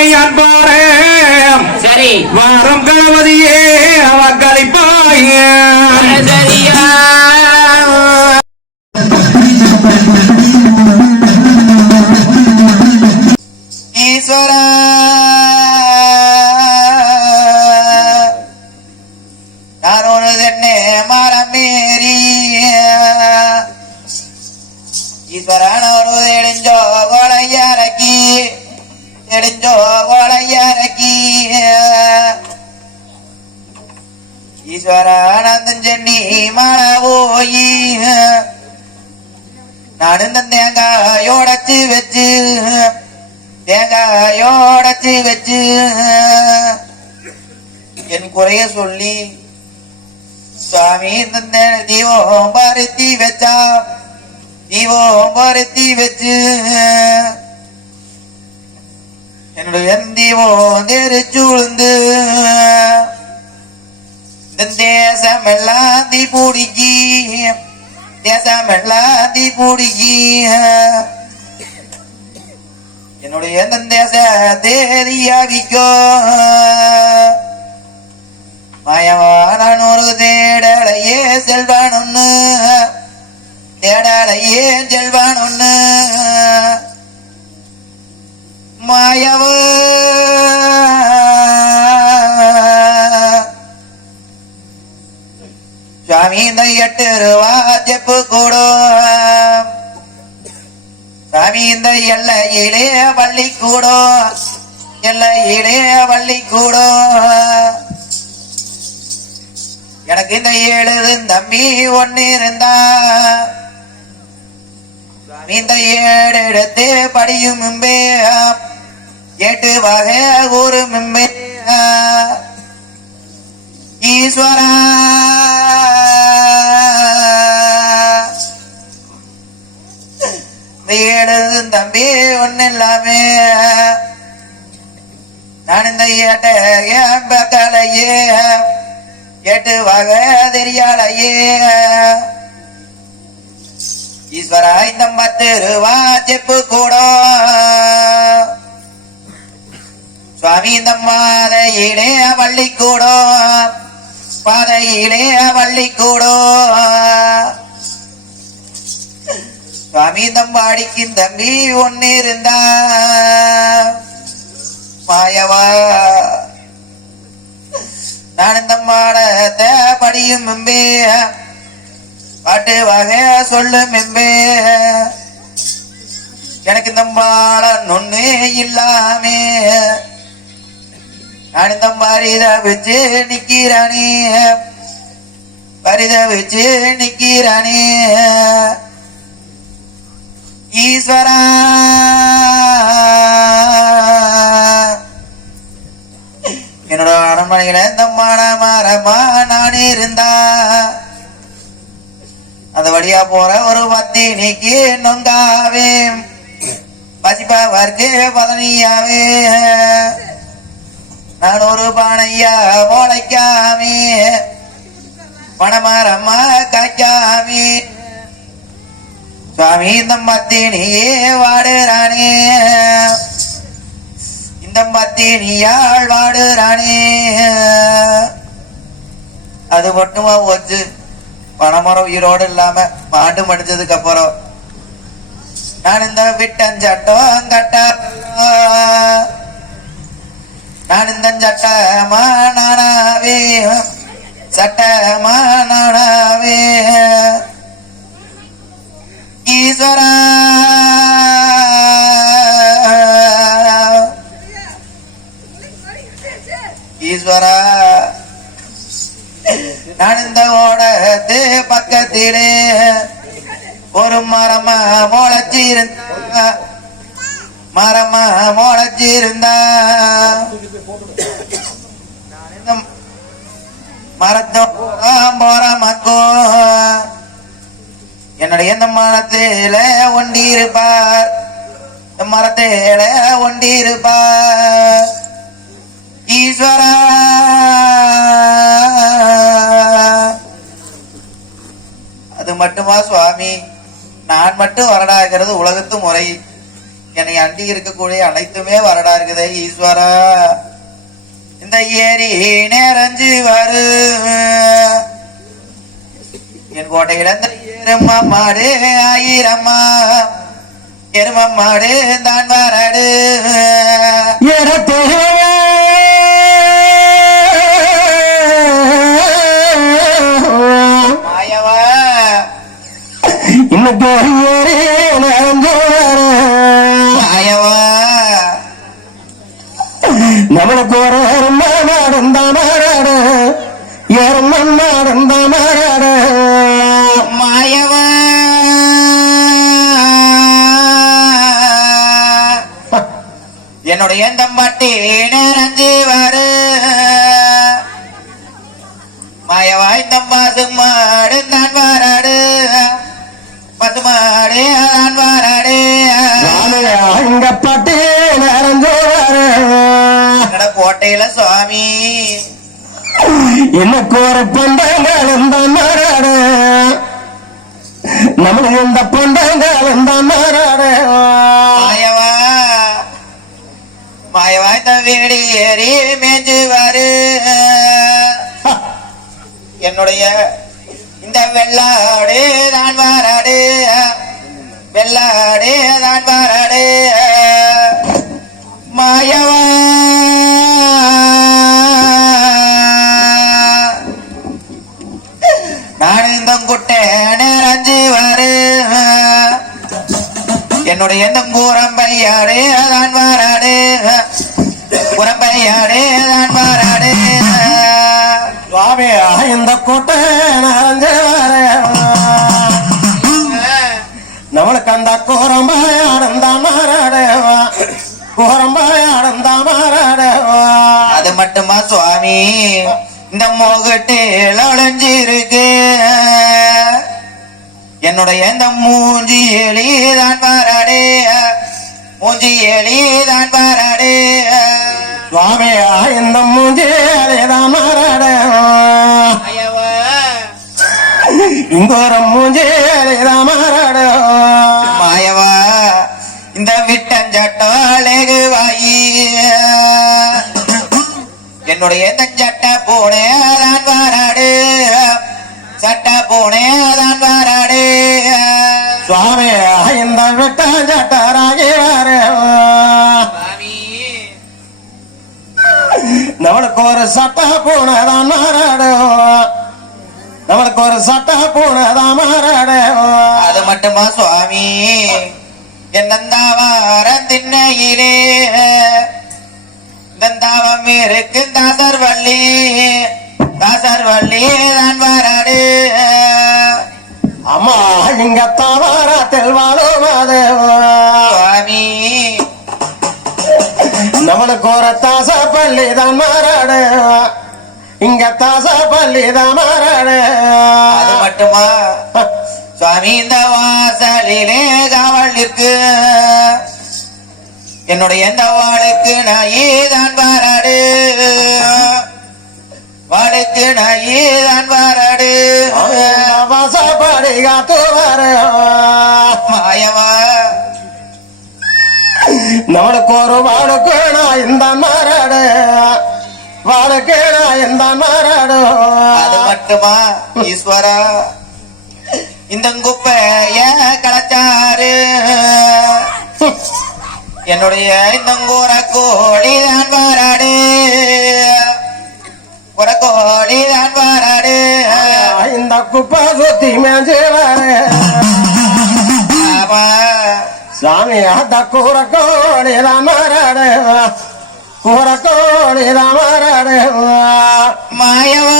அன்பாரே சரி. வாரம் கணபதியே அவக்களிப்பாய சரியா ஈஸ்வர. ஈஸ்வரானந்தன் சென்னி மழை போயி. நான் இந்த தேங்காயோடச்சு வச்சு தேங்காயோடச்சு வச்சு. என் குறைய சொல்லி சுவாமி இந்த தீபம் பருத்தி வச்சா தீபம் பருத்தி வச்சு. என்னுடைய தீபம் தெரிச்சு விழுந்து இந்த தேசம் எல்லாம் தீ பிடிக்கி தேசம் எல்லாம் தீ பிடிக்கி என்னுடைய தேச தேதியாவிக்கோ மயவான ஒரு தேடலையே செல்வான் தேடலையே செல்வான் சுவாமி எட்டு ரூபா செப்பு கூடும். சாமி இந்த எல்லையிலே பள்ளி கூடும். எல்லையிலே பள்ளி கூடும். எனக்கு இந்த ஏழு தம்பி ஒன்னு இருந்தா. சுவாமி இந்த ஏழு எடுத்து படியும் முன்பே. எட்டு வகை ஒரு முன்பே. ஒண்ணு இல்லாமே நான் இந்த ஏட்ட ஏன் பக்கலையே எட்டு வகை தெரியாலையே. ஈஸ்வரா இந்த மத்திருவா செப்பு கூட. சுவாமி இந்த மாதையிலே வள்ளி வள்ளிக்கூடம். பாதையிலே வள்ளி கூடோ தம்பாடிக்கும் தம்பி ஒன்னு இருந்தா மாயவா. நான் இந்த படியும் மெம்பே பாட்டு வகை சொல்லும் மெம்பே எனக்கு இந்த பாடம் ஒண்ணு இல்லாமே. நான் இந்த பரித வச்சு நிக்கிறானே. பரித வச்சு நிக்கிறானே. ஈஸ்வரா. என்னோட அரண்மனையில இந்த மனமரமா நான் இருந்தா. அந்த வழியா போற ஒரு பத்தினிக்கு நொங்காவே. பசிப்பாவர்க்கு பதனியாவே. நான் ஒரு பானையா ஓடைக்காமே பணமரமா காய்க்காமே சுவாமி இந்த மத்தினியே வாடுறானே இந்த மத்தினியாள் வாடுறானே அது மட்டுமா போச்சு பணமரம் உயிரோடு இல்லாம மாண்டு மடிஞ்சதுக்கு அப்புறம் நான் இந்த விட்டஞ்சட்டம் கட்ட நான் இந்த சட்டமா நானாவே சட்டமா நானாவே ஒரு மரமா முளைச்சிருந்தா மரமா முளைச்சிருந்தா. நான் மரத்தோம் போற மக்கோ என்னுடைய இந்த மரத்தேல ஒண்டி மரத்தேல இந்த ஈஸ்வரா. அது மட்டுமா சுவாமி? நான் மட்டும் வரடாகிறது உலகத்து முறை. என்னை அண்டி இருக்கக்கூடிய அனைத்துமே வரடா இருக்குது ஈஸ்வரா. இந்த ஏரி நேரஞ்சு வரு. என் கோட்டையில இந்த எரும மாடு ஆயிரம்மா எருமம் மாடு தான் வரடு என்னுடைய தம்பாட்டி நிறைஞ்சு வரு. மாயவாய் தம்பா சும்மாடு தான் வாராடு. பசுமாடு தான் வாராடு. இங்க பட்டு நிறைஞ்சோரு எங்கட கோட்டையில சுவாமி. எனக்கு ஒரு பொண்டங்களும் நம்மளுக்கு இந்த பொண்டங்களும் தான் மாறாடு மாயவா மாயவாய் தவியடி ஏறி மேஞ்சு என்னுடைய இந்த வெள்ளாடே தான் வாராடே. வெள்ளாடே தான் வாராடே. மாயவா. நான் இந்த குட்டை நிறைஞ்சு வரு என்னுடைய இந்த கூரம்பையாடே தான் வாராடே. குரம்பையாடே தான் வாராடு சுவாமி இந்த கோட்டை நம்மளுக்கு அந்த கோரம்பாய் அடந்தா மாறாடவா கோரம்பாய் அடந்தா மாறாடவா அது மட்டுமா சுவாமி இந்த முகட்டேல அழைஞ்சிருக்கு என்னுடைய இந்த மூஞ்சி எலிதான் பாராடே மூஞ்சி எலிதான் பாராடே சுவாமி இந்த மூஞ்சேதான் மாறாடவா இந்த ஒரு மூஞ்சேதான் மாறாடவா மாயவா இந்த விட்டஞ்சட்டம் அழகு வாயி. என்னுடைய இந்த சட்ட பூனே தான் பாராடு சட்ட பூனே தான் பாராடு சுவாமி இந்த விட்ட சட்டை பூனைதான் மாறாடவா நம்மளுக்கு ஒரு சட்டை பூனைதான் மாறாடவா அது மட்டுமா சுவாமி? என்னந்தாவார திண்ணையிலே? தந்தாவம் இருக்கு தாசர் வள்ளி தாசர் வள்ளி தான் பாராடு அம்மா இங்க தவறத்தில் வாழுவதேவா சுவாமி நம்மளுக்கு ஒரு தாச பள்ளி தான் மாறாடவா இங்க தாச பள்ளி தான் அது மாறாடவா மட்டுமா? சுவாமி இந்த வாசலிலே காவல் என்னுடைய இந்த வாளுக்கு நாயே தான் பாராடு வாளுக்கு நாயே தான் பாராடு வாசப்படி காத்து வரவா நம்மளுக்கு ஒரு வாழுக்கு நான் இந்த மாறாடு வாழுக்கு நான் இந்த மாறாடு அது மட்டுமா ஈஸ்வரா? இந்த குப்பைய கலச்சாரு? என்னுடைய இந்த கூற கோழி தான் பாராடு குற கோழி தான் பாராடு இந்த குப்பை சுத்தி மேஞ்சு வர ஆமா. சாமி அந்த கூற கோழிதான் மாறாடு கூற கோழிதான் மாறாடு மாயவா.